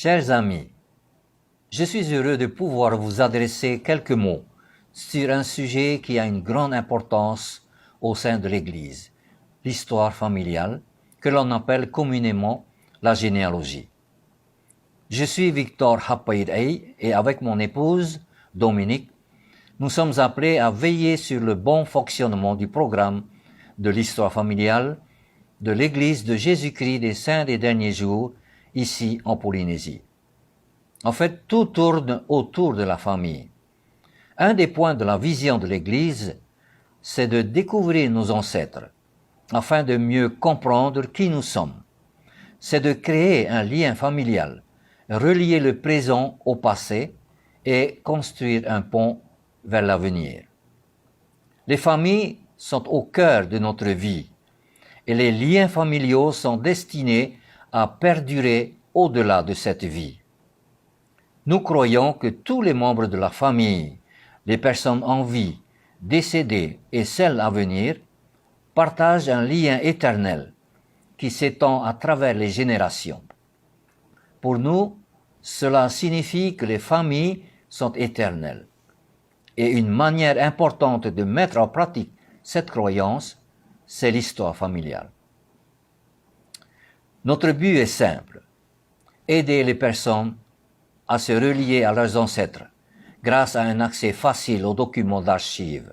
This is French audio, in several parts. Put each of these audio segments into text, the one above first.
Chers amis, je suis heureux de pouvoir vous adresser quelques mots sur un sujet qui a une grande importance au sein de l'Église, l'histoire familiale, que l'on appelle communément la généalogie. Je suis Victor Hapaïdei et avec mon épouse, Dominique, nous sommes appelés à veiller sur le bon fonctionnement du programme de l'histoire familiale de l'Église de Jésus-Christ des Saints des Derniers Jours, ici en Polynésie. En fait, tout tourne autour de la famille. Un des points de la vision de l'Église, c'est de découvrir nos ancêtres, afin de mieux comprendre qui nous sommes. C'est de créer un lien familial, relier le présent au passé et construire un pont vers l'avenir. Les familles sont au cœur de notre vie et les liens familiaux sont destinés à perdurer au-delà de cette vie. Nous croyons que tous les membres de la famille, les personnes en vie, décédées et celles à venir, partagent un lien éternel qui s'étend à travers les générations. Pour nous, cela signifie que les familles sont éternelles. Et une manière importante de mettre en pratique cette croyance, c'est l'histoire familiale. Notre but est simple, aider les personnes à se relier à leurs ancêtres grâce à un accès facile aux documents d'archives.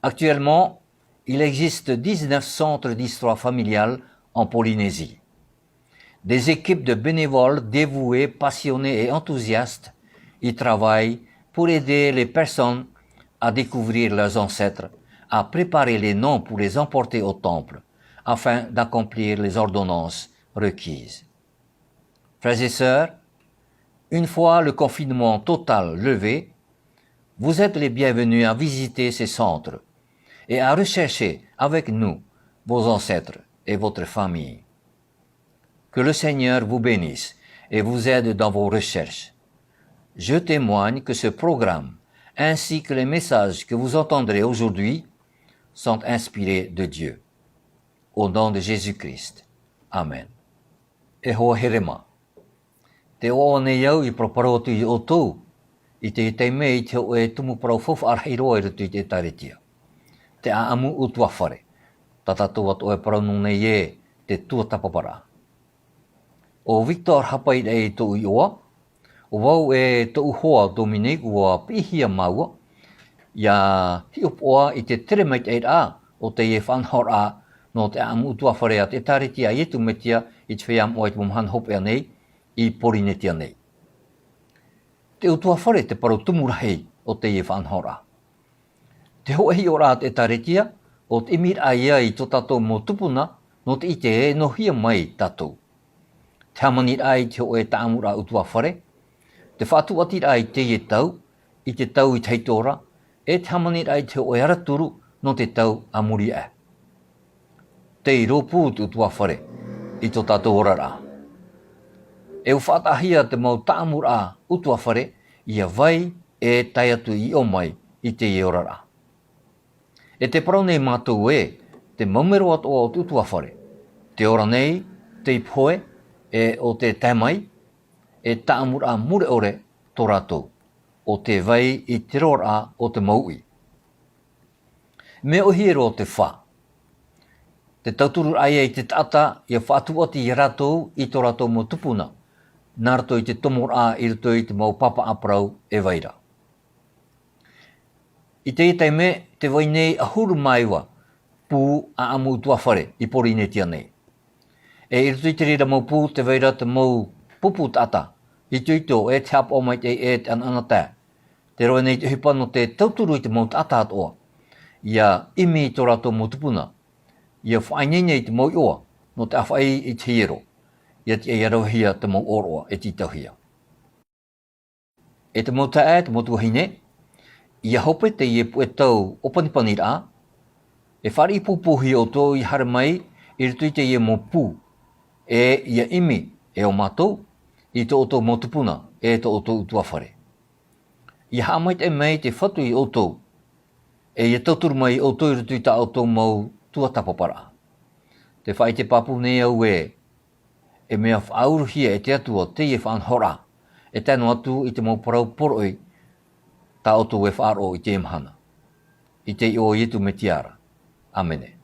Actuellement, il existe 19 centres d'histoire familiale en Polynésie. Des équipes de bénévoles dévoués, passionnés et enthousiastes y travaillent pour aider les personnes à découvrir leurs ancêtres, à préparer les noms pour les emporter au temple, afin d'accomplir les ordonnances requises. Frères et sœurs, une fois le confinement total levé, vous êtes les bienvenus à visiter ces centres et à rechercher avec nous vos ancêtres et votre famille. Que le Seigneur vous bénisse et vous aide dans vos recherches. Je témoigne que ce programme, ainsi que les messages que vous entendrez aujourd'hui, sont inspirés de Dieu. Au nom de Jésus-Christ. Amen. E hoa herema. Te o ne iau I proparotu I o tau, I te mea I te o e tumu parau fofu arheiro e rutu I te taretia. Te aamu utua whare. Tatatu wat o e parau nung nei e te tua tapapara. O Victor Hapaïdei to I oa, o wau e to uhoa Dominique ua pihia maua, ia hiupoa I te teremait eid a o te e whanhor a no te aamu utua whare a te taretia I tu metia I te whiam o e mumhan hope nei I Porinetia nei. Te utua whare te paru tumurahei o te e whanhor a. Te hoa hi ora te taretia o te imir a ia I to tatou mo tupuna no te ite e no hia mai tatou. Te hamanit ai te o e taamura utua whare, te whātu atir ai te e tau, I te tau I teitora, e te hamanit ai te o e araturu no te tau a muri e. Te I ropu utua whare, I to tātou orara. E whātahia te mau taamura utua whare, ia vai e taiatu I o mai I te e orara. E te parau nei mātou e, te maumero atu o utua whare, te ora nei, te ipoe, e o te tamai, e taamura mure ore tō rātou, o te vai I te rora o te maui. Me ohiero o te whā. Te tauturu ai I te tata, ia whātuati I rātou I tō rātou mo tupuna, nā rato I te tomora I rato I te mau papa aprau e vaira. I te itai me, te vai nei ahuru maiwa, pū a amu tua whare I Porinetia nei. E I rato I te rira mau pū te vaira te mau pupu tata, I tuito e te hapa o mai te e te ananata. Te roe nei te hipa no te tauturu I te mau tata atoa. Ia imi tō rato mo tupuna. Ia whainene I te mau oa, no te awhai I te hiero. Ia te earauhia te mau oroa e te tauhia. E te mau tae, te mau tuahine, ia hope te ie pu e tau opanipani rā, e whari pupuhi o tō I hara mai, I rutu I te ie mo pū, e ia imi e o mātou, I tō oto mo tupuna, e tō oto utua whare. Ia hamait e mei te whatu I oto, e ia tauturu mai oto I rutu I ta oto mau tua tapapara. Te whai te papu nei au e e mea whaaruhia e te atu o te e whanhora, e tēnu atu i te mōparau poroi, ta otu e whaaro i te imhana. I te o Ietu me tiara. Amene.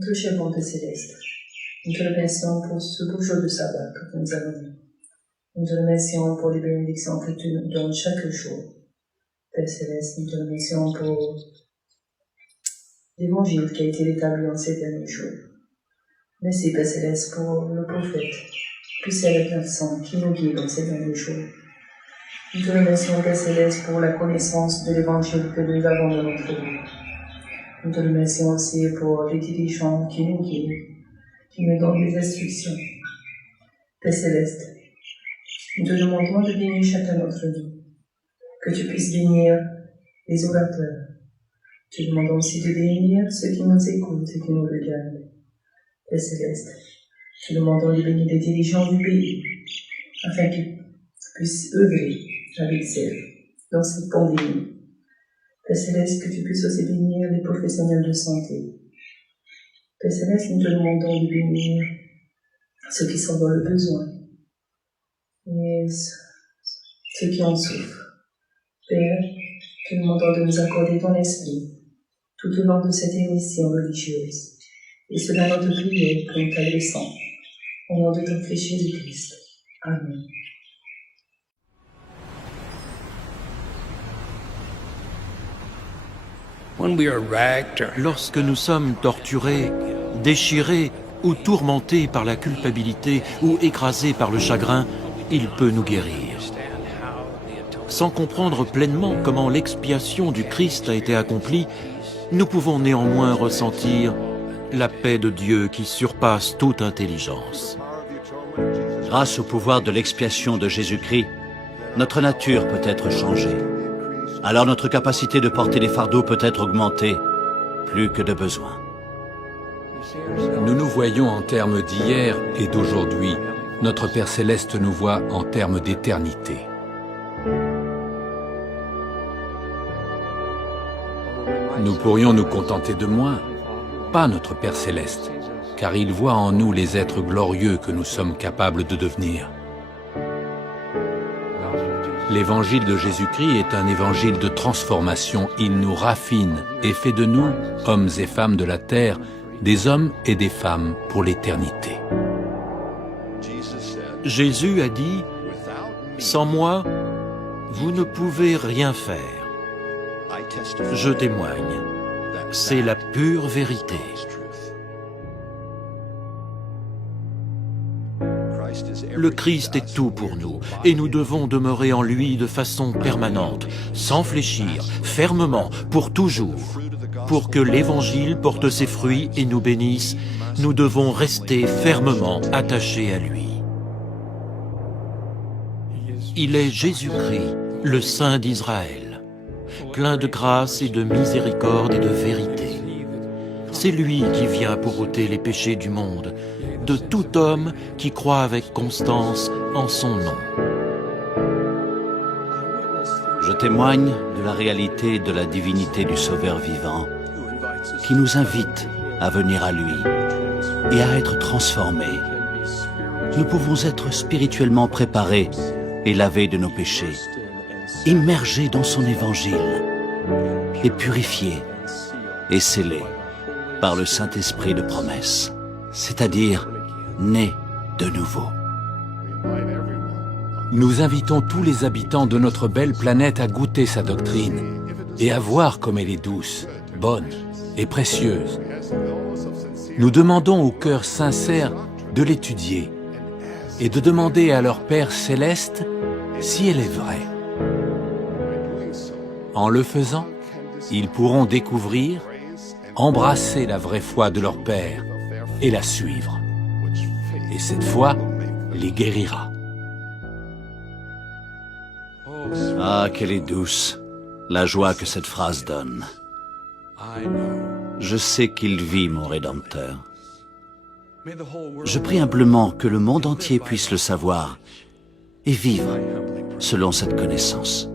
Notre cher Père céleste, Nous te remercions pour ce beau jour de sabbat que nous avons eu. Nous te remercions pour les bénédictions que tu nous donnes chaque jour. Père Céleste, nous te remercions pour l'évangile qui a été établi en ces derniers jours. Merci Père Céleste pour le prophète, poussé avec l'accent qui nous guide dans ces derniers jours. Nous te remercions Père Céleste pour la connaissance de l'évangile que nous avons dans notre vie. Nous te remercions aussi pour les dirigeants qui nous guident, qui nous donnent des instructions. Père Céleste, nous te demandons de bénir chacun d'entre nous, que tu puisses bénir les orateurs. Te demandons aussi de bénir ceux qui nous écoutent et qui nous regardent. Père Céleste, te demandons de bénir les dirigeants du pays, afin qu'ils puissent œuvrer avec zèle dans cette pandémie. Père Céleste, que tu puisses aussi bénir les professionnels de santé. Père Céleste, nous te demandons de bénir ceux qui sont dans le besoin et ceux qui en souffrent. Père, te demandons de nous accorder ton esprit tout au long de cette émission religieuse. Et cela notre prière pour nous t'adressons. Au nom de ton Fils Jésus-Christ. Amen. Lorsque nous sommes torturés, déchirés ou tourmentés par la culpabilité ou écrasés par le chagrin, il peut nous guérir. Sans comprendre pleinement comment l'expiation du Christ a été accomplie, nous pouvons néanmoins ressentir la paix de Dieu qui surpasse toute intelligence. Grâce au pouvoir de l'expiation de Jésus-Christ, notre nature peut être changée. Alors notre capacité de porter les fardeaux peut être augmentée, plus que de besoin. Nous nous voyons en termes d'hier et d'aujourd'hui. Notre Père Céleste nous voit en termes d'éternité. Nous pourrions nous contenter de moins, pas notre Père Céleste, car il voit en nous les êtres glorieux que nous sommes capables de devenir. L'évangile de Jésus-Christ est un évangile de transformation. Il nous raffine et fait de nous, hommes et femmes de la terre, des hommes et des femmes pour l'éternité. Jésus a dit, « Sans moi, vous ne pouvez rien faire. Je témoigne, c'est la pure vérité. » Le Christ est tout pour nous, et nous devons demeurer en lui de façon permanente, sans fléchir, fermement, pour toujours. Pour que l'Évangile porte ses fruits et nous bénisse, nous devons rester fermement attachés à lui. Il est Jésus-Christ, le Saint d'Israël, plein de grâce et de miséricorde et de vérité. C'est lui qui vient pour ôter les péchés du monde, de tout homme qui croit avec constance en son nom. Je témoigne de la réalité et de la divinité du Sauveur vivant, qui nous invite à venir à lui et à être transformés. Nous pouvons être spirituellement préparés et lavés de nos péchés, immergés dans son évangile et purifiés et scellés par le Saint-Esprit de promesse, c'est-à-dire nés de nouveau. Nous invitons tous les habitants de notre belle planète à goûter sa doctrine et à voir comme elle est douce, bonne et précieuse. Nous demandons au cœur sincère de l'étudier et de demander à leur Père céleste si elle est vraie. En le faisant, ils pourront découvrir, embrasser la vraie foi de leur Père et la suivre. Et cette foi les guérira. Ah, qu'elle est douce, la joie que cette phrase donne. Je sais qu'il vit, mon Rédempteur. Je prie humblement que le monde entier puisse le savoir et vivre selon cette connaissance.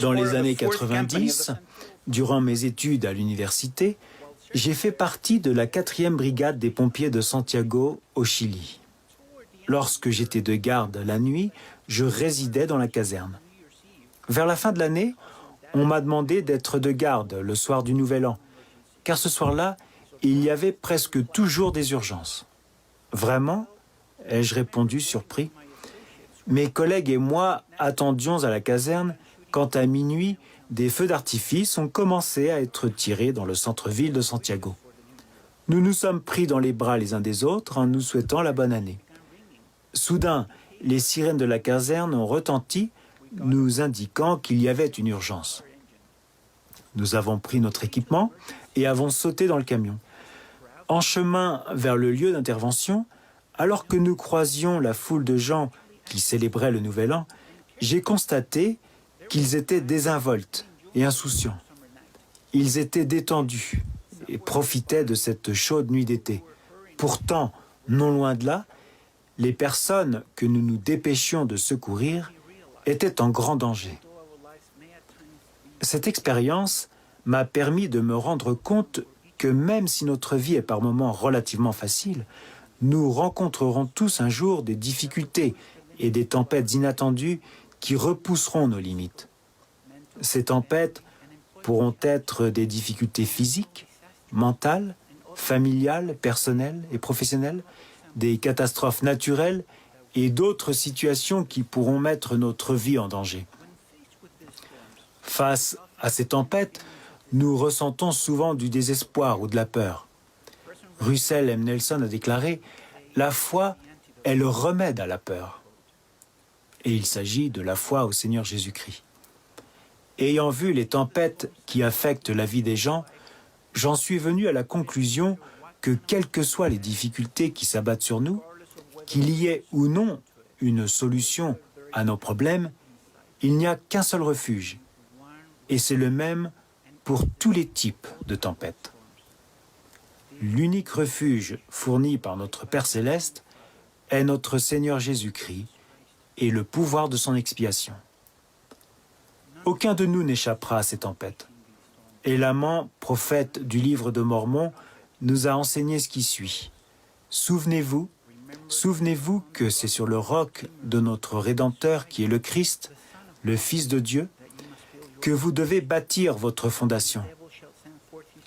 Dans les années 90, durant mes études à l'université, j'ai fait partie de la 4e brigade des pompiers de Santiago, au Chili. Lorsque j'étais de garde la nuit, je résidais dans la caserne. Vers la fin de l'année, on m'a demandé d'être de garde le soir du Nouvel An, car ce soir-là, il y avait presque toujours des urgences. Vraiment ? Ai-je répondu surpris. Mes collègues et moi attendions à la caserne quand à minuit, des feux d'artifice ont commencé à être tirés dans le centre-ville de Santiago. Nous nous sommes pris dans les bras les uns des autres en nous souhaitant la bonne année. Soudain, les sirènes de la caserne ont retenti, nous indiquant qu'il y avait une urgence. Nous avons pris notre équipement et avons sauté dans le camion. En chemin vers le lieu d'intervention, alors que nous croisions la foule de gens qui célébraient le Nouvel An, j'ai constaté qu'ils étaient désinvoltes et insouciants. Ils étaient détendus et profitaient de cette chaude nuit d'été. Pourtant, non loin de là, les personnes que nous nous dépêchions de secourir étaient en grand danger. Cette expérience m'a permis de me rendre compte que même si notre vie est par moments relativement facile, nous rencontrerons tous un jour des difficultés et des tempêtes inattendues qui repousseront nos limites. Ces tempêtes pourront être des difficultés physiques, mentales, familiales, personnelles et professionnelles, des catastrophes naturelles et d'autres situations qui pourront mettre notre vie en danger. Face à ces tempêtes, nous ressentons souvent du désespoir ou de la peur. Russell M. Nelson a déclaré « La foi est le remède à la peur ». Et il s'agit de la foi au Seigneur Jésus-Christ. Ayant vu les tempêtes qui affectent la vie des gens, j'en suis venu à la conclusion que quelles que soient les difficultés qui s'abattent sur nous, qu'il y ait ou non une solution à nos problèmes, il n'y a qu'un seul refuge. Et c'est le même pour tous les types de tempêtes. L'unique refuge fourni par notre Père Céleste est notre Seigneur Jésus-Christ et le pouvoir de son expiation. Aucun de nous n'échappera à ces tempêtes. Élamant, prophète du livre de Mormon, nous a enseigné ce qui suit. Souvenez-vous que c'est sur le roc de notre Rédempteur qui est le Christ, le Fils de Dieu, que vous devez bâtir votre fondation,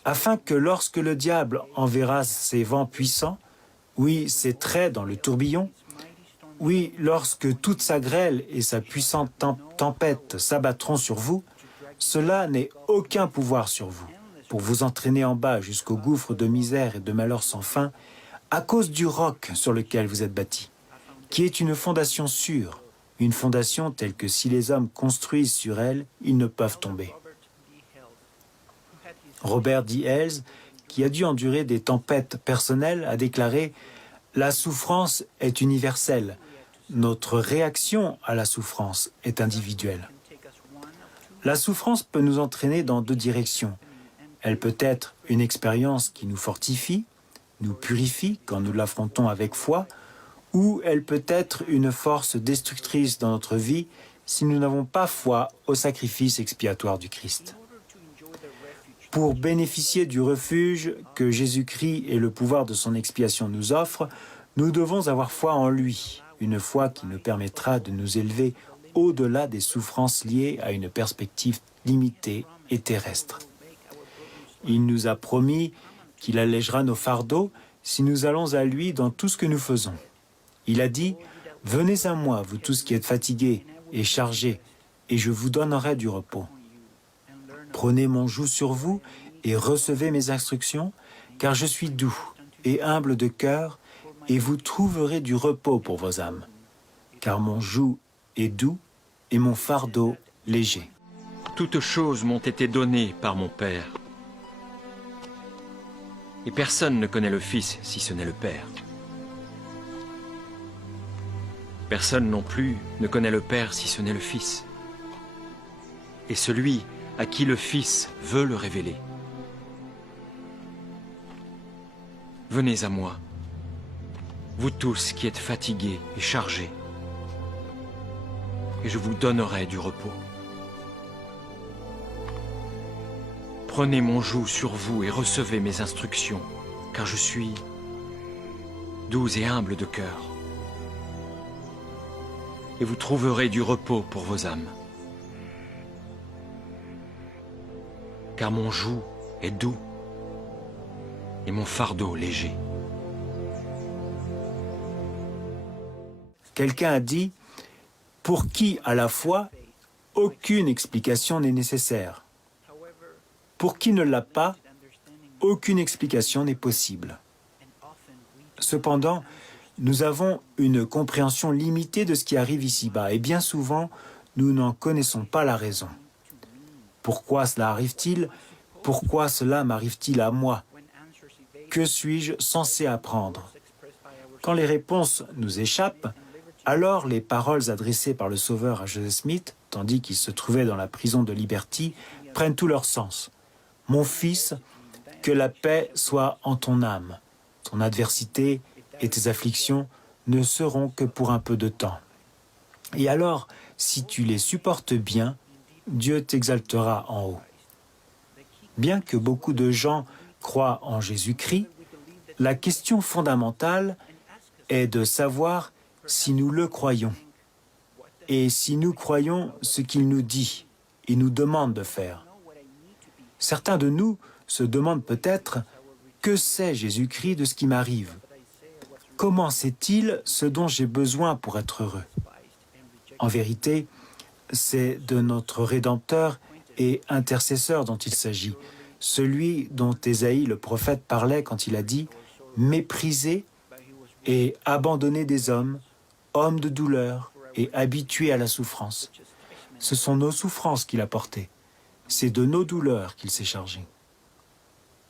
afin que lorsque le diable enverra ses vents puissants, oui, ses traits dans le tourbillon, oui, lorsque toute sa grêle et sa puissante tempête s'abattront sur vous, cela n'ait aucun pouvoir sur vous, pour vous entraîner en bas jusqu'au gouffre de misère et de malheur sans fin, à cause du roc sur lequel vous êtes bâti, qui est une fondation sûre, une fondation telle que si les hommes construisent sur elle, ils ne peuvent tomber. Robert D. Hales, qui a dû endurer des tempêtes personnelles, a déclaré « La souffrance est universelle. Notre réaction à la souffrance est individuelle. » La souffrance peut nous entraîner dans deux directions. Elle peut être une expérience qui nous fortifie, nous purifie quand nous l'affrontons avec foi, ou elle peut être une force destructrice dans notre vie si nous n'avons pas foi au sacrifice expiatoire du Christ. Pour bénéficier du refuge que Jésus-Christ et le pouvoir de son expiation nous offrent, nous devons avoir foi en lui, une foi qui nous permettra de nous élever au-delà des souffrances liées à une perspective limitée et terrestre. Il nous a promis qu'il allégera nos fardeaux si nous allons à lui dans tout ce que nous faisons. Il a dit « Venez à moi, vous tous qui êtes fatigués et chargés, et je vous donnerai du repos. Prenez mon joug sur vous et recevez mes instructions, car je suis doux et humble de cœur, et vous trouverez du repos pour vos âmes. Car mon joug est doux et mon fardeau léger. » Toutes choses m'ont été données par mon Père. Et personne ne connaît le Fils si ce n'est le Père. Personne non plus ne connaît le Père si ce n'est le Fils. Et celui à qui le Fils veut le révéler. Venez à moi, vous tous qui êtes fatigués et chargés, et je vous donnerai du repos. Prenez mon joug sur vous et recevez mes instructions, car je suis doux et humble de cœur. Et vous trouverez du repos pour vos âmes. Car mon joug est doux et mon fardeau léger. Quelqu'un a dit, pour qui à la fois, aucune explication n'est nécessaire. Pour qui ne l'a pas, aucune explication n'est possible. Cependant, nous avons une compréhension limitée de ce qui arrive ici-bas et bien souvent, nous n'en connaissons pas la raison. Pourquoi cela arrive-t-il? Pourquoi cela m'arrive-t-il à moi? Que suis-je censé apprendre? Quand les réponses nous échappent, alors les paroles adressées par le Sauveur à Joseph Smith, tandis qu'il se trouvait dans la prison de Liberty, prennent tout leur sens. « Mon fils, que la paix soit en ton âme. Ton adversité et tes afflictions ne seront que pour un peu de temps. Et alors, si tu les supportes bien, Dieu t'exaltera en haut. » Bien que beaucoup de gens croient en Jésus-Christ, la question fondamentale est de savoir si nous le croyons et si nous croyons ce qu'il nous dit et nous demande de faire. Certains de nous se demandent peut-être « Que sait Jésus-Christ de ce qui m'arrive? Comment sait-il ce dont j'ai besoin pour être heureux ?» En vérité, c'est de notre Rédempteur et intercesseur dont il s'agit, celui dont Ésaïe le prophète parlait quand il a dit « Méprisé et abandonné des hommes, homme de douleur et habitué à la souffrance. » Ce sont nos souffrances qu'il a portées. C'est de nos douleurs qu'il s'est chargé.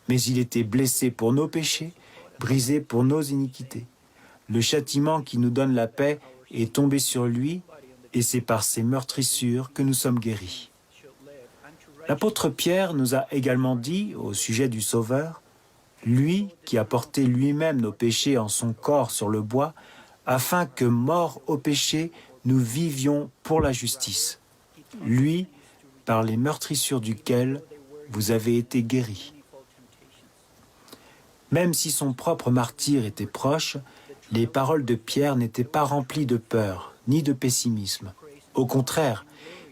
Mais il était blessé pour nos péchés, brisé pour nos iniquités. Le châtiment qui nous donne la paix est tombé sur lui, et c'est par ses meurtrissures que nous sommes guéris. L'apôtre Pierre nous a également dit, au sujet du Sauveur, « Lui qui a porté lui-même nos péchés en son corps sur le bois, afin que, morts au péché, nous vivions pour la justice. Lui, par les meurtrissures duquel vous avez été guéris. » Même si son propre martyre était proche, les paroles de Pierre n'étaient pas remplies de peur ni de pessimisme. Au contraire,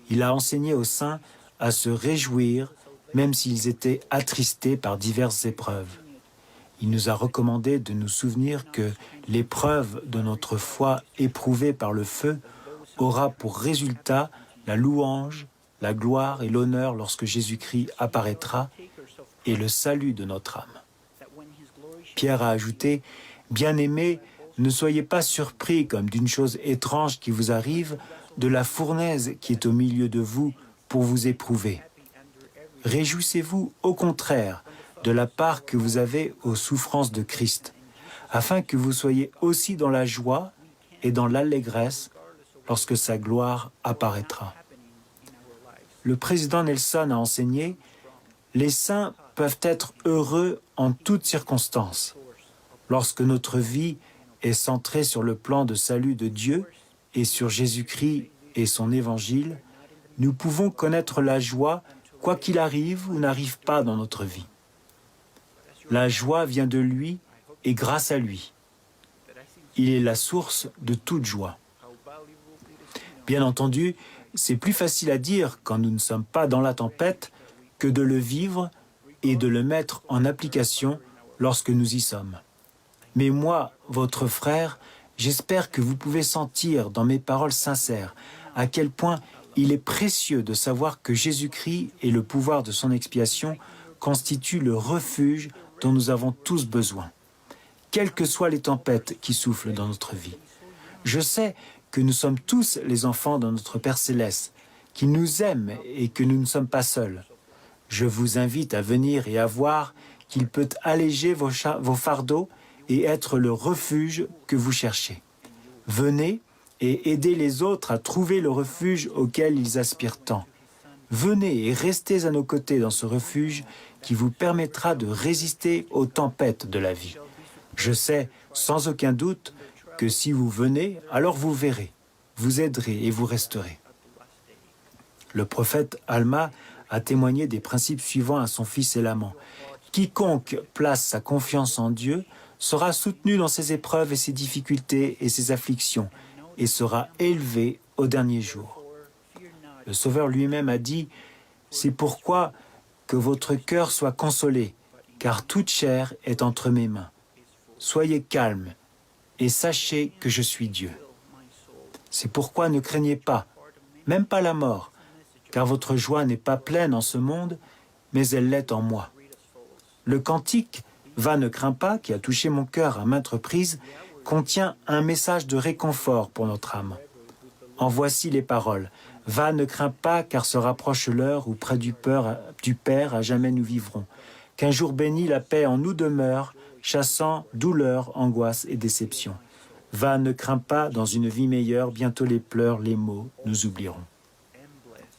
il a enseigné aux saints à se réjouir, même s'ils étaient attristés par diverses épreuves. Il nous a recommandé de nous souvenir que l'épreuve de notre foi éprouvée par le feu aura pour résultat la louange, la gloire et l'honneur lorsque Jésus-Christ apparaîtra et le salut de notre âme. Pierre a ajouté « Bien-aimés, ne soyez pas surpris comme d'une chose étrange qui vous arrive, de la fournaise qui est au milieu de vous pour vous éprouver. Réjouissez-vous au contraire de la part que vous avez aux souffrances de Christ, afin que vous soyez aussi dans la joie et dans l'allégresse lorsque sa gloire apparaîtra. » Le président Nelson a enseigné « Les saints peuvent être heureux en toutes circonstances. Lorsque notre vie est centrée sur le plan de salut de Dieu et sur Jésus-Christ et son évangile, nous pouvons connaître la joie quoi qu'il arrive ou n'arrive pas dans notre vie. La joie vient de lui et grâce à lui. Il est la source de toute joie. Bien entendu, c'est plus facile à dire quand nous ne sommes pas dans la tempête que de le vivre et de le mettre en application lorsque nous y sommes. Mais moi, votre frère, j'espère que vous pouvez sentir dans mes paroles sincères à quel point il est précieux de savoir que Jésus-Christ et le pouvoir de son expiation constituent le refuge dont nous avons tous besoin, quelles que soient les tempêtes qui soufflent dans notre vie. Je sais que nous sommes tous les enfants de notre Père Céleste, qu'il nous aime et que nous ne sommes pas seuls. Je vous invite à venir et à voir qu'il peut alléger vos fardeaux et être le refuge que vous cherchez. Venez et aidez les autres à trouver le refuge auquel ils aspirent tant. Venez et restez à nos côtés dans ce refuge qui vous permettra de résister aux tempêtes de la vie. Je sais, sans aucun doute, que si vous venez, alors vous verrez, vous aiderez et vous resterez. Le prophète Alma a témoigné des principes suivants à son fils Élaman. Quiconque place sa confiance en Dieu sera soutenu dans ses épreuves et ses difficultés et ses afflictions, et sera élevé au dernier jour. Le Sauveur lui-même a dit « C'est pourquoi que votre cœur soit consolé, car toute chair est entre mes mains. Soyez calmes et sachez que je suis Dieu. C'est pourquoi ne craignez pas, même pas la mort, car votre joie n'est pas pleine en ce monde, mais elle l'est en moi. » Le cantique « Va, ne crains pas » qui a touché mon cœur à maintes reprises, contient un message de réconfort pour notre âme. En voici les paroles. « Va, ne crains pas, car se rapproche l'heure où près du Père à jamais nous vivrons. Qu'un jour béni la paix en nous demeure, chassant douleur, angoisse et déception. Va, ne crains pas, dans une vie meilleure, bientôt les pleurs, les maux, nous oublierons. »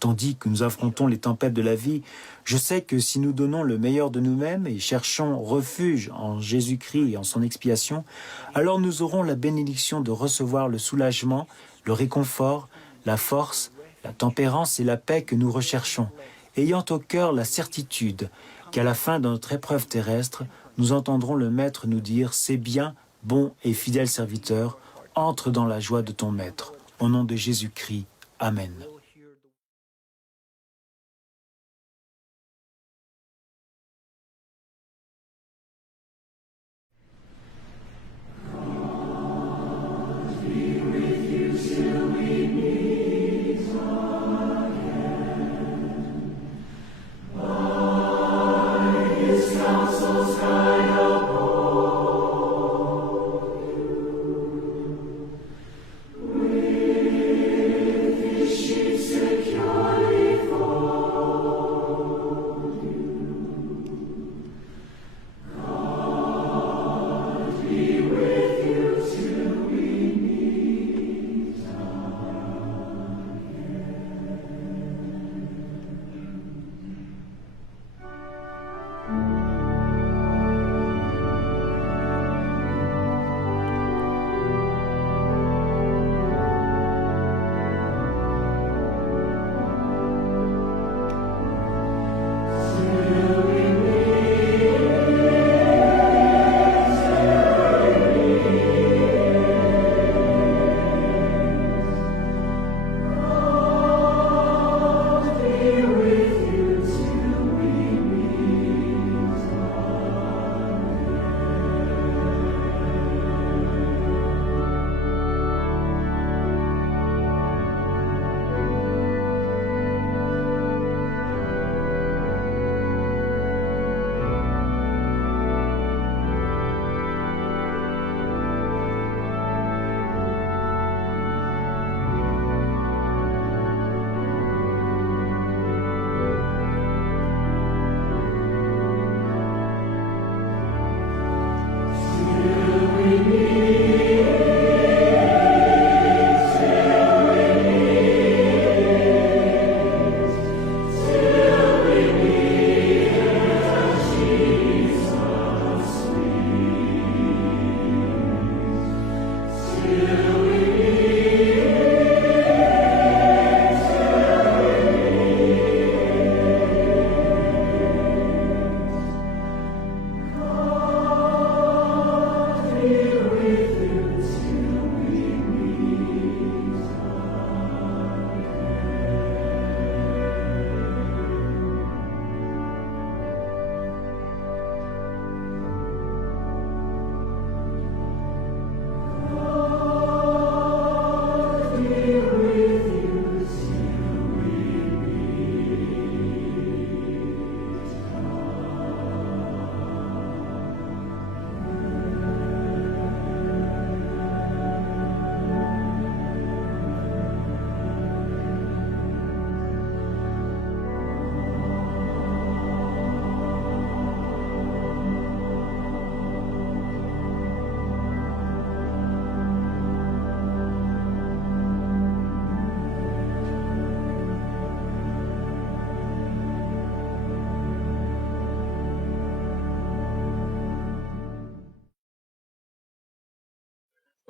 Tandis que nous affrontons les tempêtes de la vie, je sais que si nous donnons le meilleur de nous-mêmes et cherchons refuge en Jésus-Christ et en son expiation, alors nous aurons la bénédiction de recevoir le soulagement, le réconfort, la force, la tempérance et la paix que nous recherchons, ayant au cœur la certitude qu'à la fin de notre épreuve terrestre, nous entendrons le Maître nous dire « C'est bien, bon et fidèle serviteur, entre dans la joie de ton Maître. » Au nom de Jésus-Christ. Amen.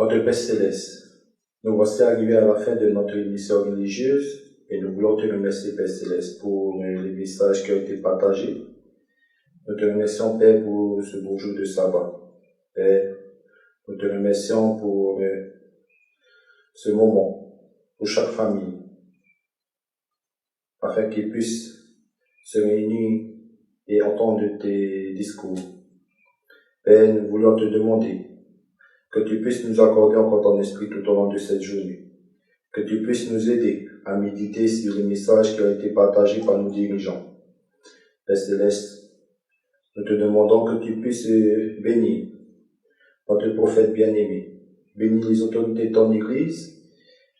Notre Père Céleste, nous voici arrivés à la fin de notre émission religieuse. Et nous voulons te remercier, Père Céleste, pour les messages qui ont été partagés. Nous te remercions, Père, pour ce beau jour de sabbat. Père, nous te remercions pour ce moment, pour chaque famille, afin qu'ils puissent se réunir et entendre tes discours. Père, nous voulons te demander que tu puisses nous accorder encore ton esprit tout au long de cette journée, que tu puisses nous aider à méditer sur les messages qui ont été partagés par nos dirigeants. Père Céleste, nous te demandons que tu puisses bénir notre prophète bien-aimé, bénir les autorités de ton Église,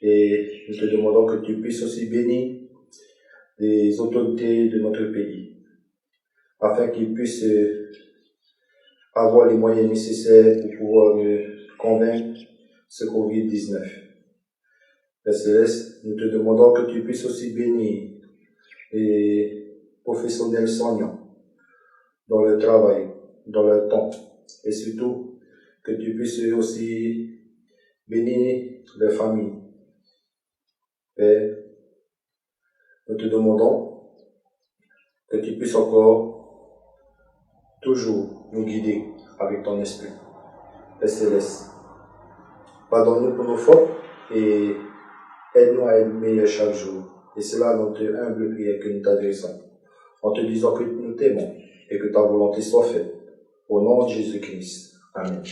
et nous te demandons que tu puisses aussi bénir les autorités de notre pays, afin qu'ils puissent avoir les moyens nécessaires pour pouvoir convaincre ce Covid-19. Père Céleste, nous te demandons que tu puisses aussi bénir les professionnels soignants dans leur travail, dans leur temps, et surtout que tu puisses aussi bénir leurs familles. Père, nous te demandons que tu puisses encore toujours nous guider avec ton esprit. Père Céleste, pardonne-nous pour nos fautes et aide-nous à être meilleurs chaque jour. Et c'est là notre humble prière que nous t'adressons, en te disant que nous t'aimons et que ta volonté soit faite. Au nom de Jésus-Christ. Amen.